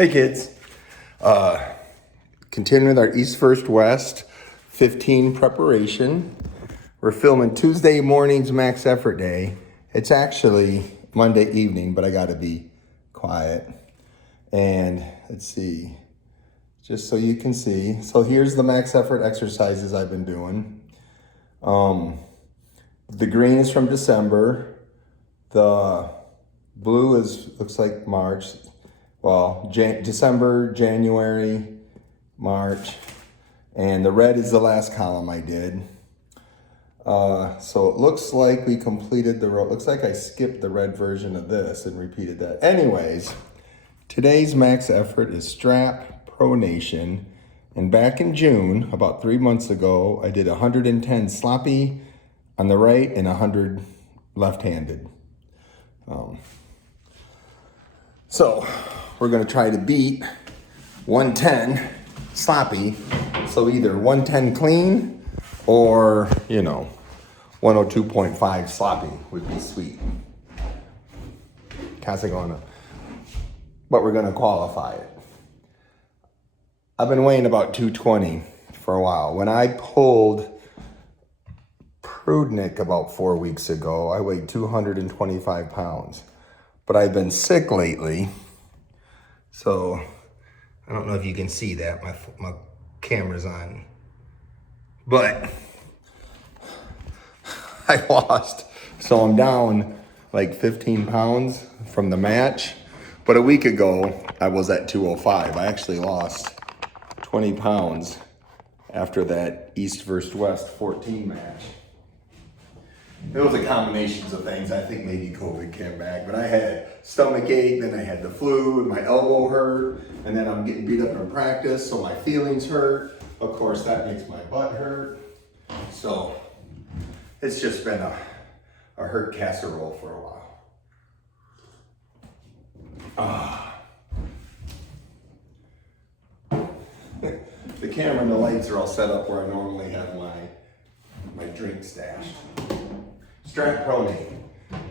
Hey kids, continuing with our East First West 15 preparation. We're filming Tuesday morning's max effort day. It's actually Monday evening, but I gotta be quiet. And let's see, just so you can see. So here's the max effort exercises I've been doing. The green is from December. The blue looks like March. Well, December, January, March, and the red is the last column I did. So it looks like we completed the row. Looks like I skipped the red version of this and repeated that. Anyways, today's max effort is strap pronation. And back in June, about 3 months ago, I did 110 sloppy on the right and 100 left-handed. So we're gonna try to beat 110 sloppy. So either 110 clean or, 102.5 sloppy would be sweet. But we're gonna qualify it. I've been weighing about 220 for a while. When I pulled Prudnick about 4 weeks ago, I weighed 225 pounds. But I've been sick lately, so I don't know if you can see that. My camera's on. But I lost, so I'm down like 15 pounds from the match. But a week ago, I was at 205. I actually lost 20 pounds after that East versus West 14 match. It was a combination of things. I think maybe COVID came back, but I had stomach ache, then I had the flu, and my elbow hurt, and then I'm getting beat up in practice, so my feelings hurt. Of course, that makes my butt hurt. So it's just been a hurt casserole for a while. The camera and the lights are all set up where I normally have my drink stashed. Strap pronate.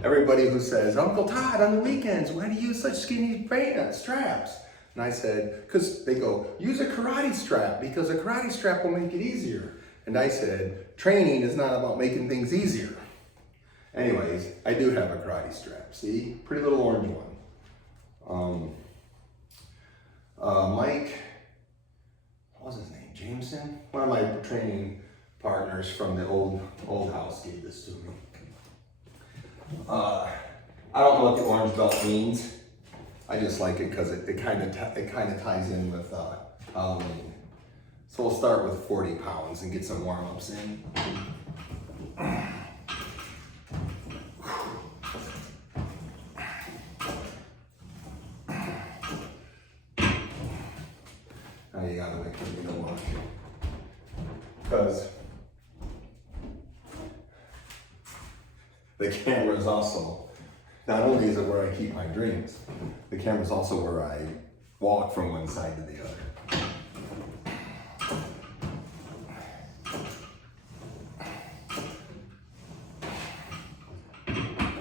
Everybody who says, Uncle Todd, on the weekends, why do you use such skinny straps? And I said, because they go, use a karate strap because a karate strap will make it easier. And I said, training is not about making things easier. Anyways, I do have a karate strap. See, pretty little orange one. Mike, what was his name? Jameson? One of my training partners from the old house gave this to me. I don't know what the orange belt means. I just like it because it kind of ties in with Halloween. So we'll start with 40 pounds and get some warm-ups in. Now you gotta make sure you don't look, because the camera is also, not only is it where I keep my drinks, the camera is also where I walk from one side to the other.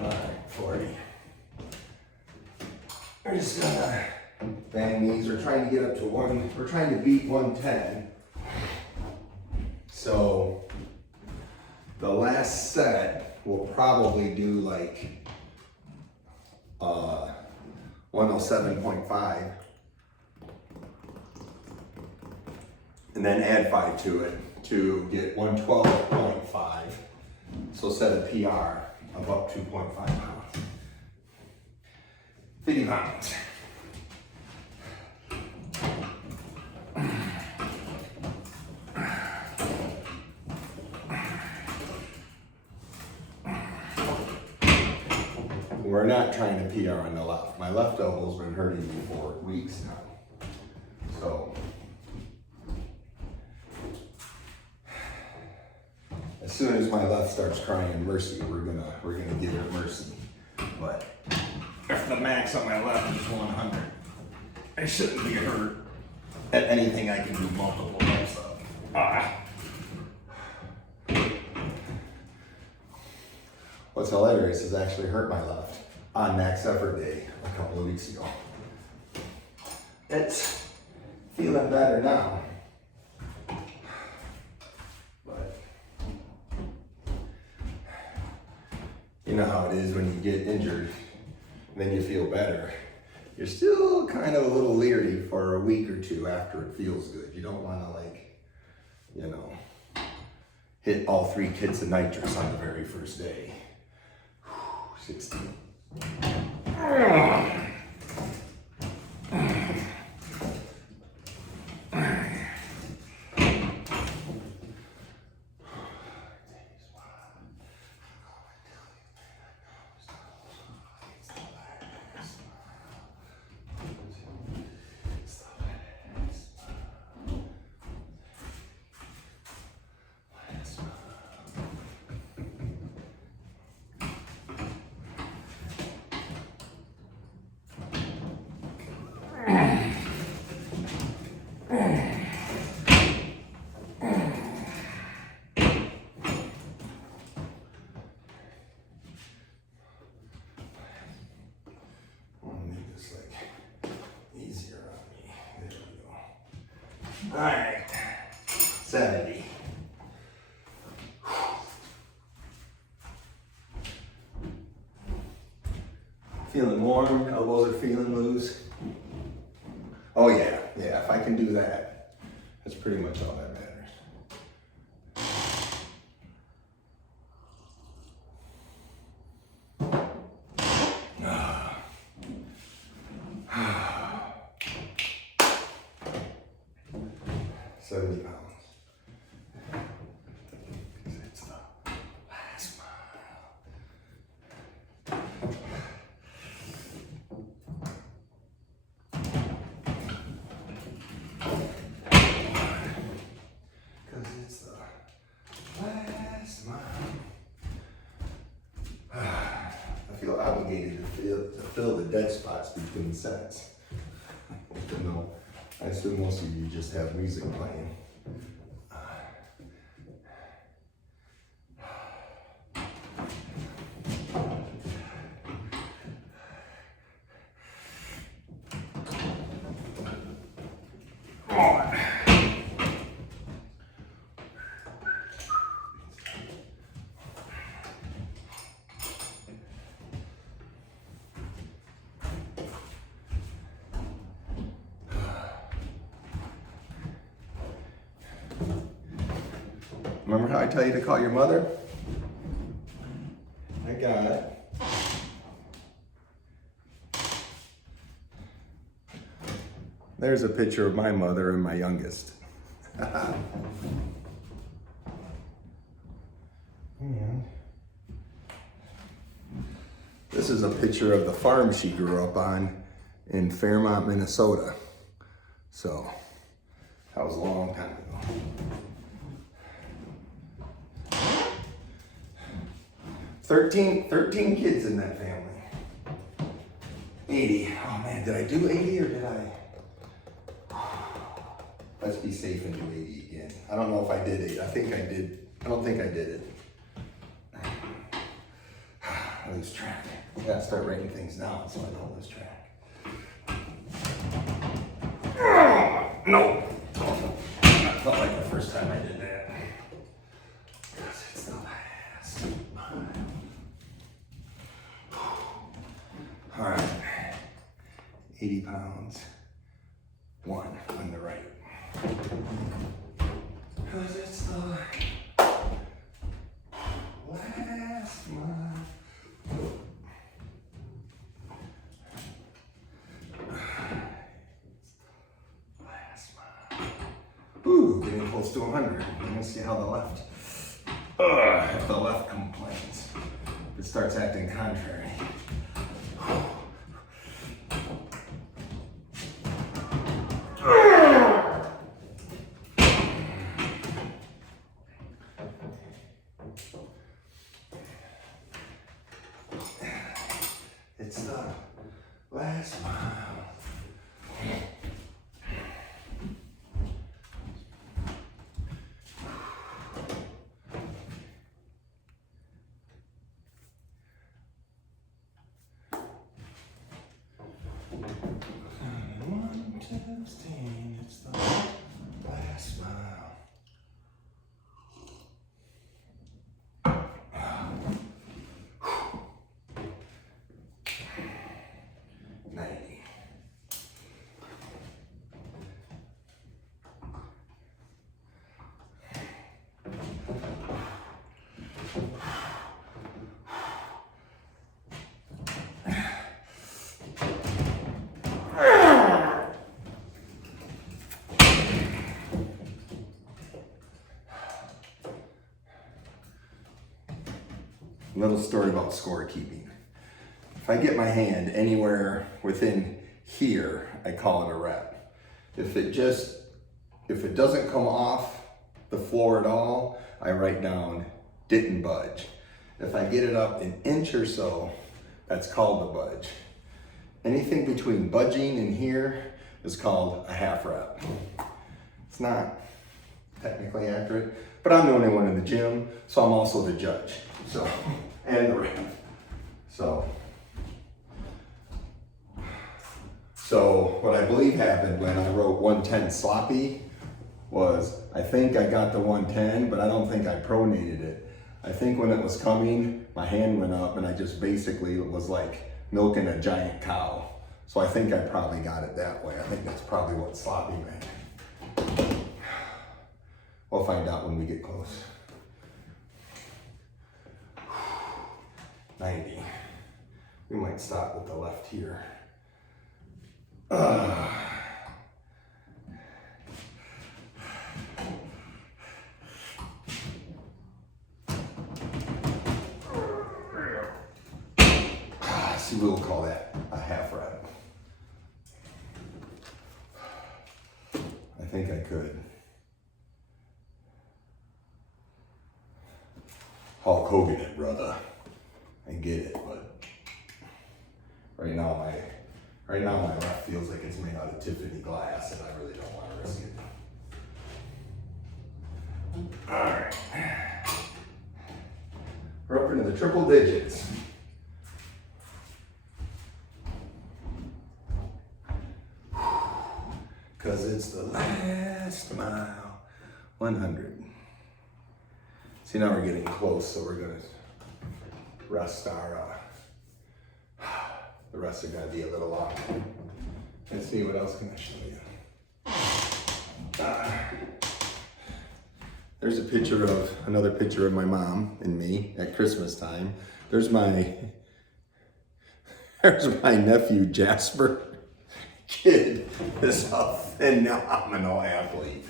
All right, 40. We're just gonna bang these. We're trying to get up to we're trying to beat 110. So the last set, we'll probably do like 107.5 and then add 5 to it to get 112.5. So set a PR of up 2.5 pounds. 50 pounds. We're not trying to PR on the left. My left elbow's been hurting me for weeks now. So as soon as my left starts crying mercy, we're gonna give it mercy. But if the max on my left is 100, I shouldn't be hurt at anything I can do multiple reps of. What's hilarious is I actually hurt my left on max effort day a couple of weeks ago. It's feeling better now. But you know how it is when you get injured and then you feel better. You're still kind of a little leery for a week or two after it feels good. You don't want to, like, you know, hit all 3 kits of nitrous on the very first day. 16. All right, 70. Feeling warm, elbows are feeling loose. Oh yeah, if I can do that, that's pretty much all that matters. Obligated to fill the dead spots between sets. Even though I assume most of you just have music playing. Remember how I tell you to call your mother? I got it. There's a picture of my mother and my youngest. And this is a picture of the farm she grew up on in Fairmont, Minnesota. So that was a long time ago. 13 kids in that family. 80. Oh man, did I do 80 or did I? Let's be safe and do 80 again. I don't know if I did 8. I think I did. I don't think I did it. I lose track. I gotta start writing things down so I don't lose track. No. That felt like the first time I did that. Because it's the last mile. All right, 80 pounds, 1 on the right. Because it's the last mile. Last mile. Ooh, getting close to 100. We're gonna see how the left, if the left complains. It starts acting contrary. It's the last mile. It's the last mile. 90. Little story about scorekeeping. If I get my hand anywhere within here, I call it a rep. If it doesn't come off the floor at all, I write down didn't budge. If I get it up an inch or so, that's called a budge. Anything between budging and here is called a half rep. It's not technically accurate, but I'm the only one in the gym, so I'm also the judge. And the ref. So what I believe happened when I wrote 110 sloppy was I think I got the 110, but I don't think I pronated it. I think when it was coming, my hand went up and I just basically was like milking a giant cow. So I think I probably got it that way. I think that's probably what sloppy meant. We'll find out when we get close. 90. We might stop with the left here. See, we'll call that a half rep. I think I could. Hulk Hogan it, brother. I get it, but right now my left feels like it's made out of Tiffany glass, and I really don't want to risk it. All right, we're up into the triple digits. Because it's the last mile. 100. See, now we're getting close, so we're gonna rest our, the rest are gonna be a little longer. Let's see, what else can I show you? There's a picture of, another picture of my mom and me at Christmas time. There's my nephew Jasper. Kid is a phenomenal athlete.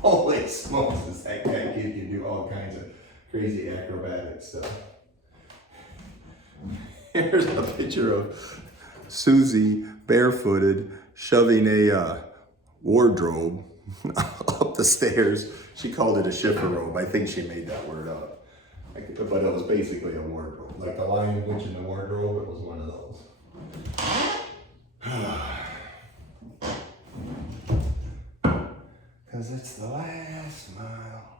Holy smokes, that guy kid can do all kinds of crazy acrobatic stuff. Here's a picture of Susie barefooted shoving a wardrobe up the stairs. She called it a shiffer robe. I think she made that word up. But it was basically a wardrobe. Like the Lion Witch in the wardrobe, it was one of those. Because it's the last mile.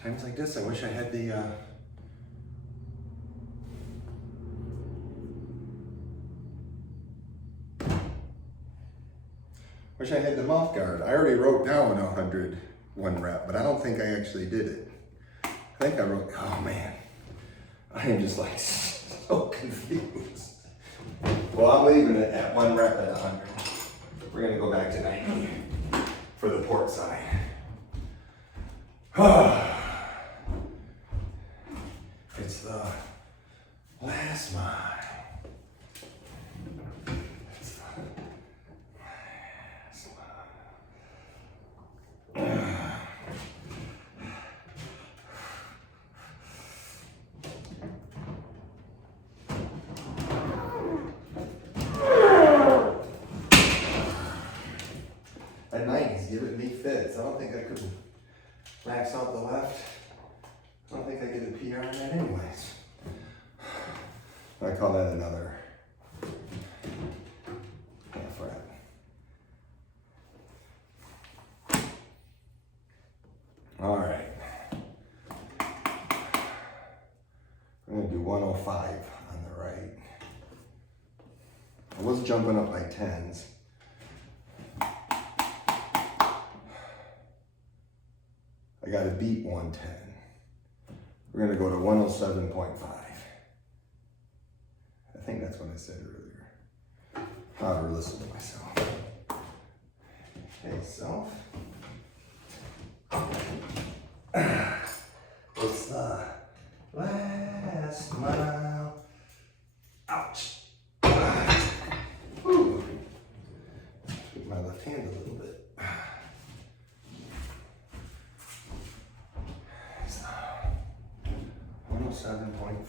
Times like this, I wish I had the mouth guard. I already wrote down 101 rep, but I don't think I actually did it. I think I wrote, oh man, I am just like so confused. Well, I'm leaving it at 1 rep at 100. We're gonna go back to 90 for the port side. It's the last mile. It's the last mile. max out the left. I don't think I get a PR on that anyways. I call that another half rep. All right. I'm gonna do 105 on the right. I was jumping up by 10s. I gotta beat 110. We're gonna go to 107.5. I think that's what I said earlier. I'll ever listen to myself. Okay, self. It's the last mile. Ouch. Whew. Shoot my left hand a little bit. So, 107.5.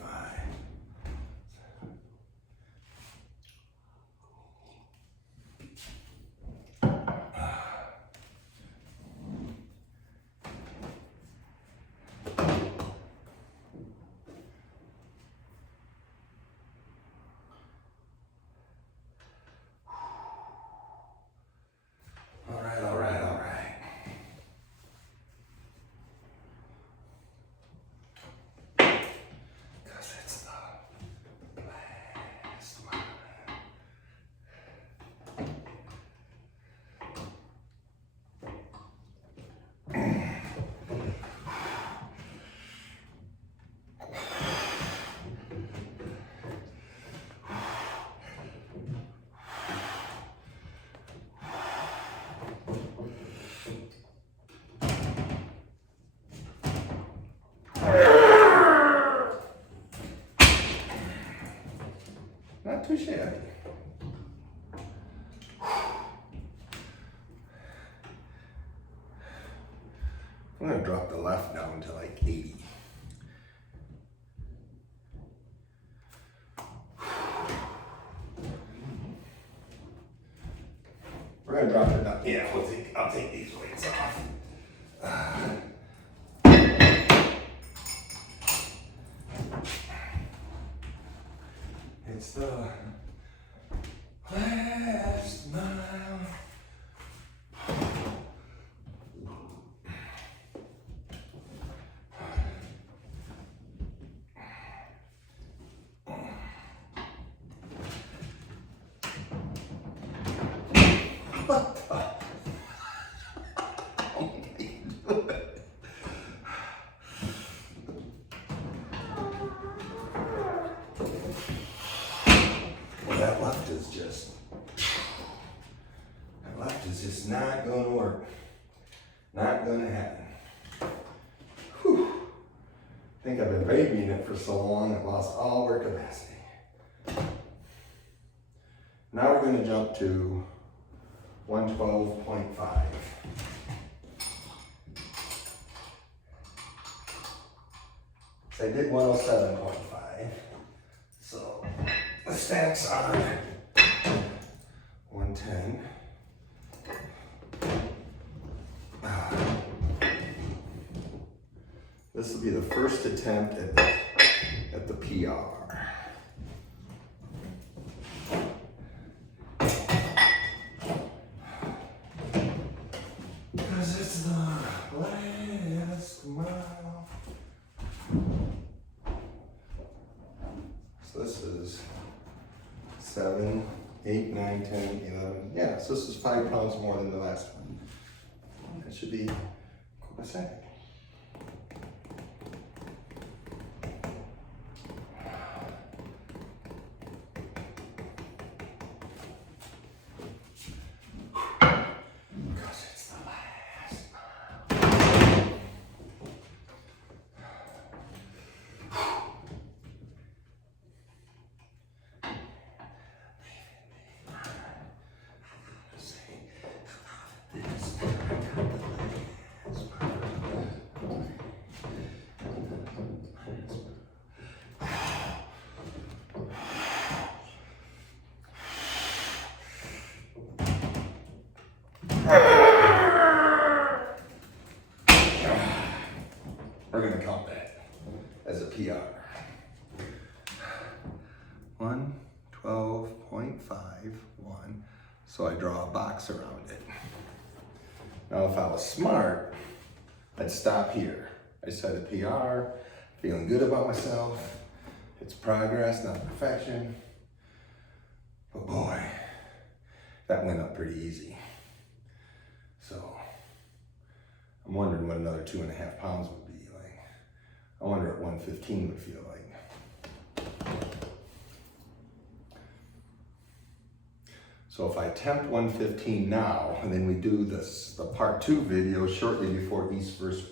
Not too shabby. I'm gonna drop the left down to like 80. We're gonna drop it down. Yeah, I'll take these weights off. It's the last mile. What the? That left is just not going to work. Not going to happen. Whew. I think I've been babying it for so long, I've lost all work capacity. Now we're going to jump to 112.5. So I did 107.5. So the stacks are 110. This will be the first attempt at the PR. Because it's the last mile. So this is 7, 8, 9, 10, 11. Yeah, so this is 5 pounds more than the last one. That should be copacetic. as a PR. 112.51. So I draw a box around it. Now if I was smart, I'd stop here. I set a PR, feeling good about myself. It's progress, not perfection. But boy, that went up pretty easy. So I'm wondering what another 2.5 pounds would be like. I wonder what 115 would feel like. So if I attempt 115 now, and then we do this, the part 2 video shortly before East versus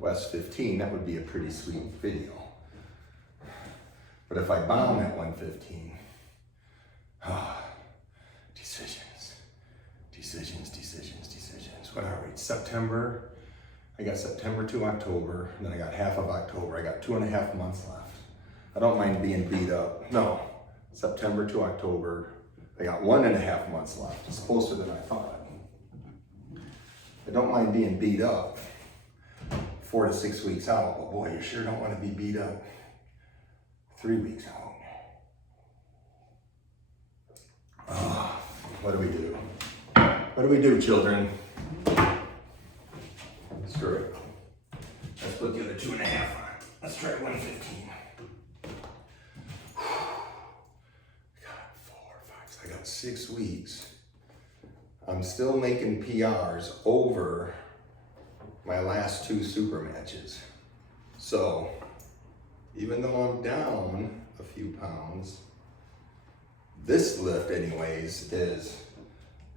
West 15, that would be a pretty sweet video. But if I bomb at 115, decisions. What are we, September? I got September to October, and then I got half of October. I got 2.5 months left. I don't mind being beat up. No, September to October. I got 1.5 months left. It's closer than I thought. I don't mind being beat up 4 to 6 weeks out, but boy, you sure don't want to be beat up 3 weeks out. What do we do? What do we do, children? Screw it. Let's put the other 2.5 on. Let's try 115. I got 6 weeks. I'm still making PRs over my last 2 super matches. So even though I'm down a few pounds, this lift anyways is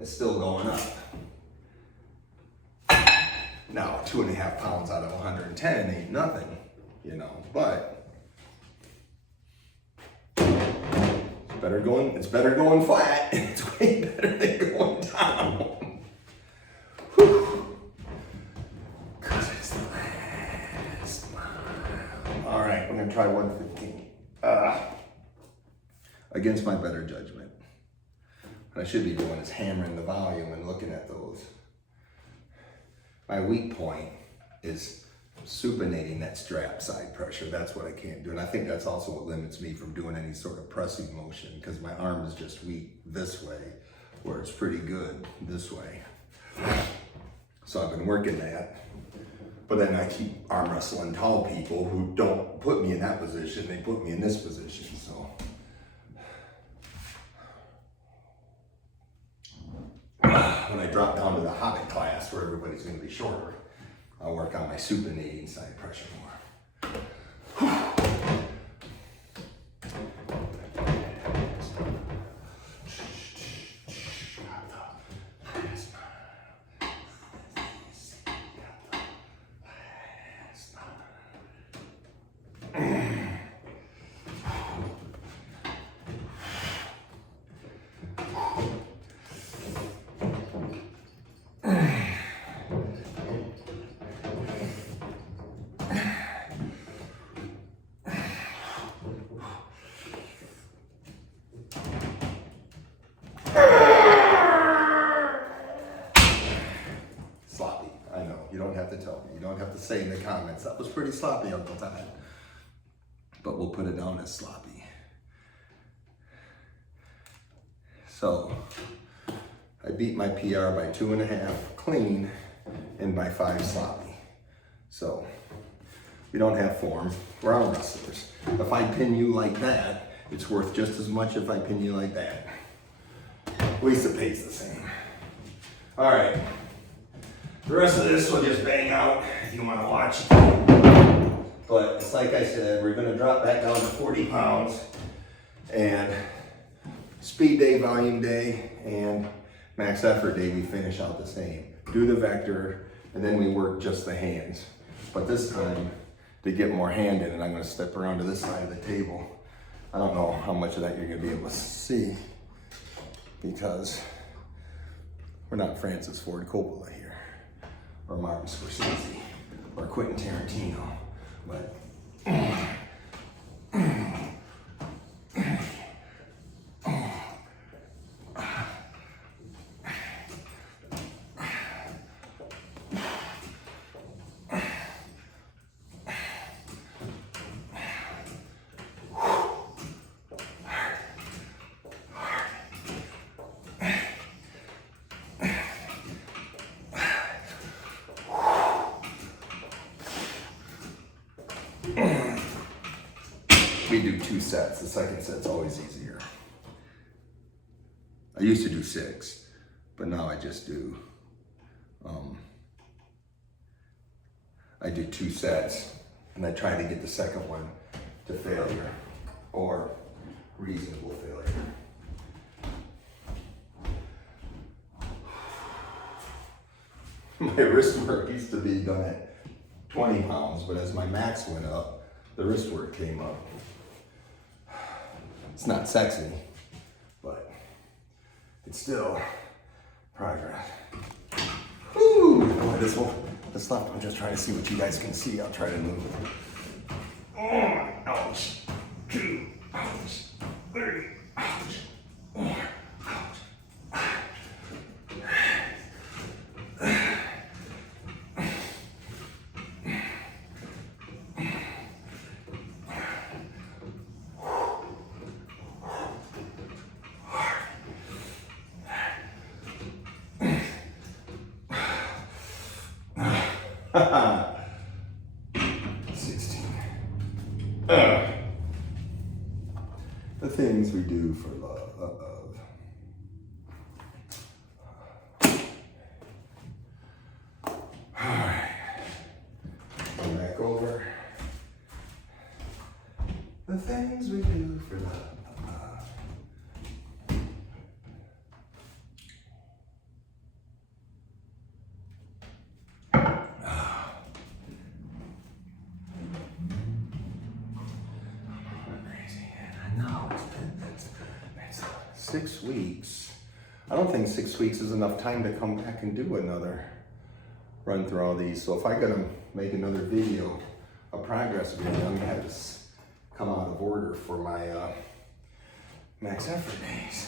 still going up. Now 2.5 pounds out of 110 ain't nothing, you know, but it's better going flat. It's way better than going down. Whew. 'Cause it's the last mile. All right, I'm gonna try 115. Against my better judgment. What I should be doing is hammering the volume and looking at those. My weak point is supinating that strap side pressure. That's what I can't do. And I think that's also what limits me from doing any sort of pressing motion, because my arm is just weak this way, where it's pretty good this way. So I've been working that. But then I keep arm wrestling tall people who don't put me in that position. They put me in this position, so. When I drop down to the Hobbit class where everybody's gonna be shorter, I'll work on my supinating side pressure more. Sloppy, I know. You don't have to tell me. You don't have to say in the comments, that was pretty sloppy, Uncle Todd. But we'll put it down as sloppy. So, I beat my PR by 2.5 clean and by 5 sloppy. So, we don't have form. We're arm wrestlers. If I pin you like that, it's worth just as much if I pin you like that. At least the pace the same. All right. The rest of this will just bang out if you want to watch it. But it's like I said, we're going to drop back down to 40 pounds. And speed day, volume day, and max effort day, we finish out the same. Do the vector, and then we work just the hands. But this time, to get more hand in it, I'm going to step around to this side of the table. I don't know how much of that you're going to be able to see, because we're not Francis Ford Coppola here, or Martin Scorsese, or Quentin Tarantino, but we do 2 sets. The second set's always easier. I used to do 6, but now I just do, I do 2 sets, and I try to get the second one to failure or reasonable failure. My wrist work used to be done at 20 pounds, but as my max went up, the wrist work came up. It's not sexy, but it's still progress. Woo! This left, I'm just trying to see what you guys can see. I'll try to move. Ouch. 2, ouch. 3, ouch. 4, ouch. Haha. 16. The things we do for love. Alright. Come back over. The things we do for love. It's 6 weeks. I don't think 6 weeks is enough time to come back and do another run through all these. So if I gotta make another video, a progress video, I'm gonna have to come out of order for my max effort days.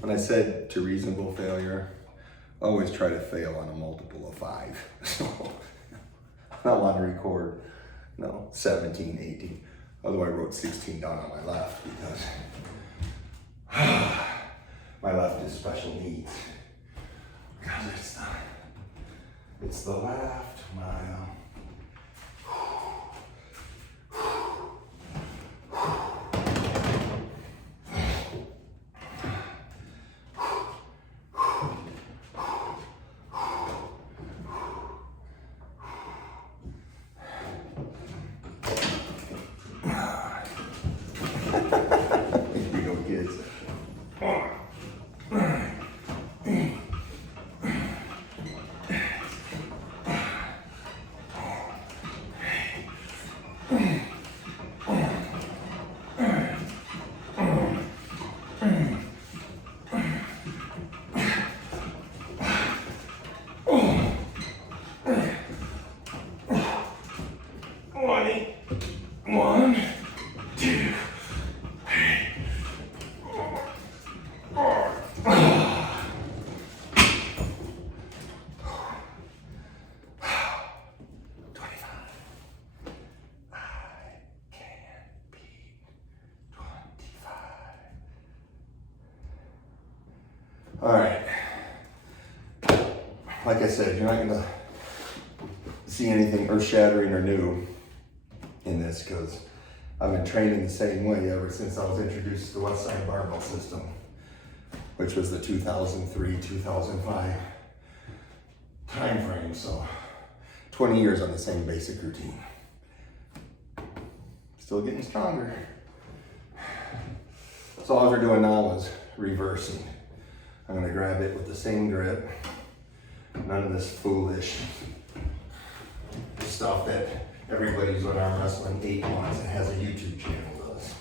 When I said to reasonable failure, always try to fail on a multiple of 5. So I don't want to record, 17, 18. Although I wrote 16 down on my left because my left is special needs. Because it's the left, Here we go, kids. One, 2, 3, 4. 25. I can beat 25. All right. Like I said, you're not gonna see anything earth-shattering or new in this because I've been training the same way ever since I was introduced to the West Side Barbell System, which was the 2003-2005 time frame. So 20 years on the same basic routine. Still getting stronger. So all we're doing now is reversing. I'm gonna grab it with the same grip. None of this foolish stuff that everybody's on Arm Wrestling 8 months and has a YouTube channel does.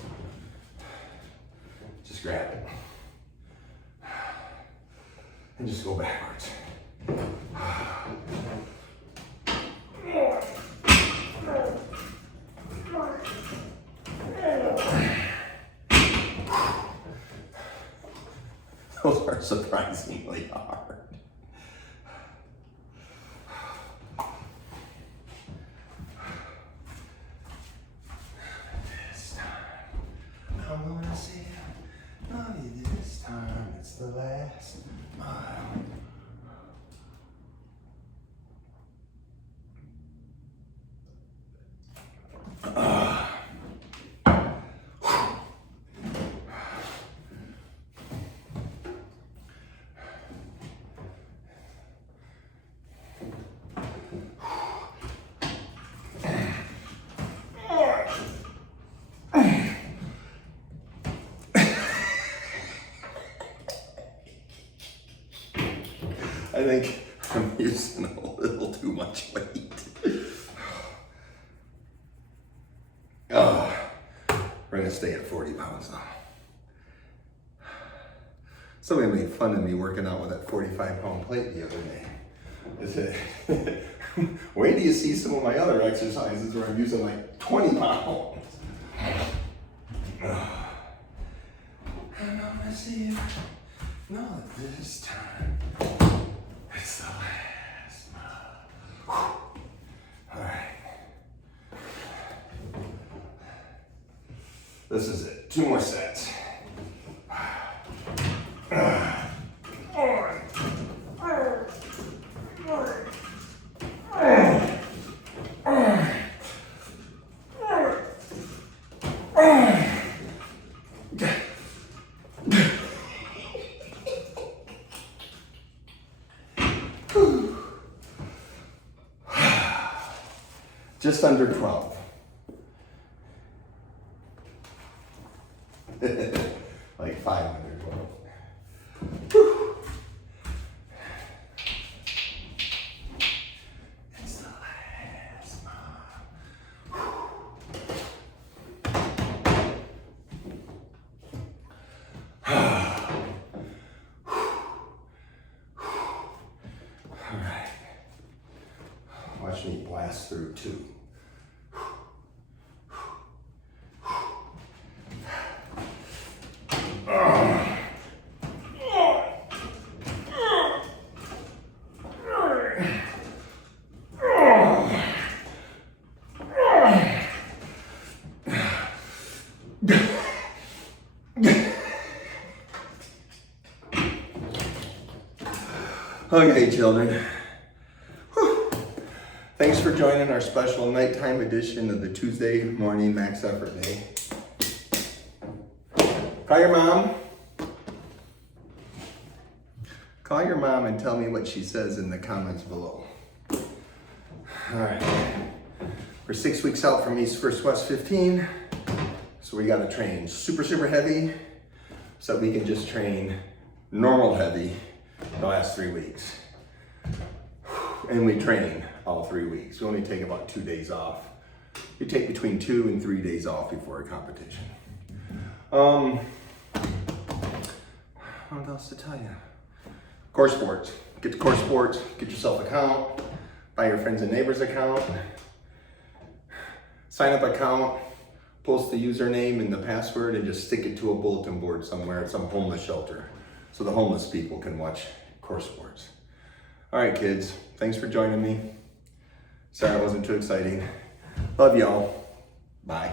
Just grab it. And just go backwards. Those are surprisingly hard. This time, I'm gonna see you. Love you this time. It's the last mile. I think I'm using a little too much weight. We're gonna stay at 40 pounds now. Somebody made fun of me working out with that 45-pound plate the other day. They said, wait till you see some of my other exercises where I'm using like 20 pounds. And I'm gonna see you. Not this time. It's the last mile. All right. This is it. 2 more sets. Just under 12. Like 5 under 12. Whew. It's the last mile. All right. Watch me blast through 2. Okay, children. Whew. Thanks for joining our special nighttime edition of the Tuesday morning max effort day. Call your mom. Call your mom and tell me what she says in the comments below. All right. We're 6 weeks out from East First West 15. So we got to train super, super heavy so that we can just train normal heavy the last 3 weeks. And we train all 3 weeks. We only take about 2 days off. We take between 2 and 3 days off before a competition. What else to tell you? Core sports. Get to core sports, get yourself an account, buy your friends and neighbors account, sign up account, post the username and the password and just stick it to a bulletin board somewhere at some homeless shelter so the homeless people can watch core sports. All right, kids, thanks for joining me. Sorry it wasn't too exciting. Love y'all. Bye.